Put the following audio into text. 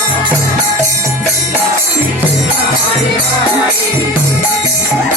Thank you.